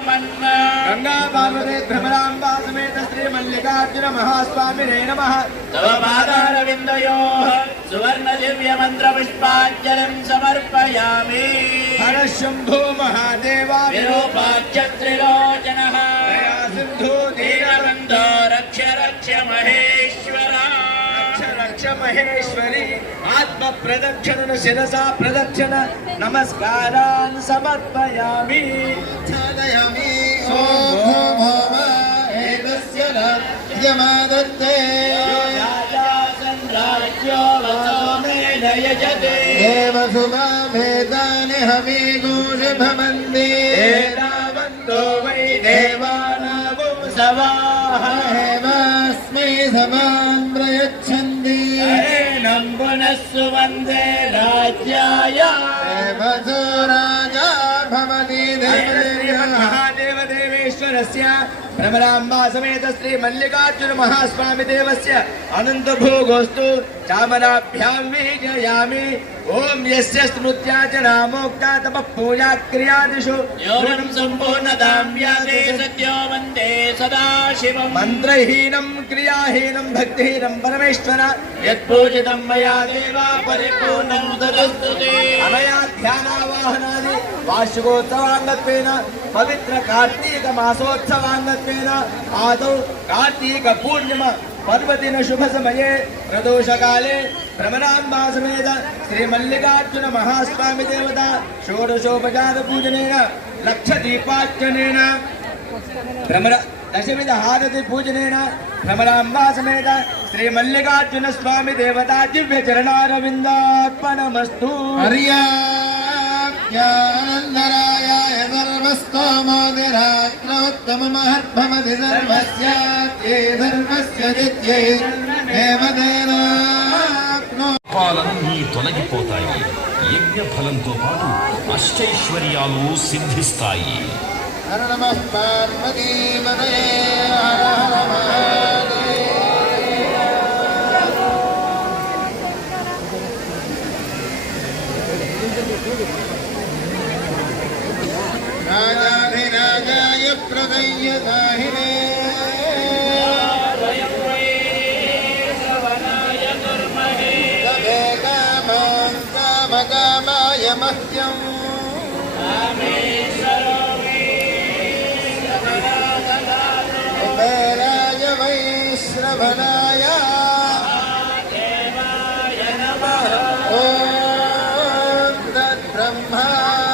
गंगा पार्वते भ्रमराम्बा समेत श्री मल्लिकार्जुन महास्वामिने नमः। तव पादारविन्दयोः सुवर्ण दिव्य मन्त्र पुष्पाञ्जलिं समर्पयामि। हर शम्भो महादेवा। विरूपाख्यं మహేశ్వరి ఆత్మ ప్రదక్షిణ శిరసా ప్రదక్షిణ నమస్కారాన్ సమర్పయామి. సాధయామి. ఓం భూమోమ ఏతస్య రాజ్యమాదత్తే రాజాసన్రాజ్యో వసో మేధయజతే దేవసుమాభేదాని హవి గోషభమంది ఏతావంతో వై దేవానాగో సవాహ. దేవాస్మై సమాన్. ప్రయచ్చంది मनस्सु वन्दे राज्याय श्रीवेङ्कटेश्वरस्य समेत श्री मल्लिकार्जुन महास्वामी देवस्य अनंत भोगोस्तु चामराभ्याम ओम यस्य स्मृत्या च नामोक्ता तप पूजा क्रियादिषु योगं सम्पूर्णतां व्यासे सत्यो वंदे सदा शिवम् मन्त्रहीनं क्रियाहीनं भक्तिहीनं परमेश्वर। यत्पूजितं मया देवा परिपूर्णं वार्षिकोत्सवाङ्गत्वेन पवित्रकार्तीकमासोत्सवाङ्गत्वेन आदौ कार्तीकपूर्णिम पर्वदिन शुभसमये प्रदोषकाले भ्रमणाम्बासमेत श्रीमल्लिकार्जुनमहास्वामिदेवता षोडशोपचारपूजनेन, लक्षदीपार्चनेन भ्रमर स्वामी देवता दिव्य दिव्यचरणारविन्दात्मनमस्तु। हरिया। చరణారవిందార్పణమస్తు హర్యానందరాయాయ సర్వస్తోమోదిరాత్రోత్తమమహర్భవతి సర్వస్యాత్యై సర్వస్య జిత్యై దేవదేనాప్నో పాపాలన్నీ తొలగిపోతాయి యజ్ఞ ఫలంతో పాటు అష్టైశ్వర్యాలు సిద్ధిస్తాయి హర నమః राजाधिराजाय प्रदय्यताहिने कामाय मह्यम् कुबेराय वैश्रवणाय ॐ तद्ब्रह्मा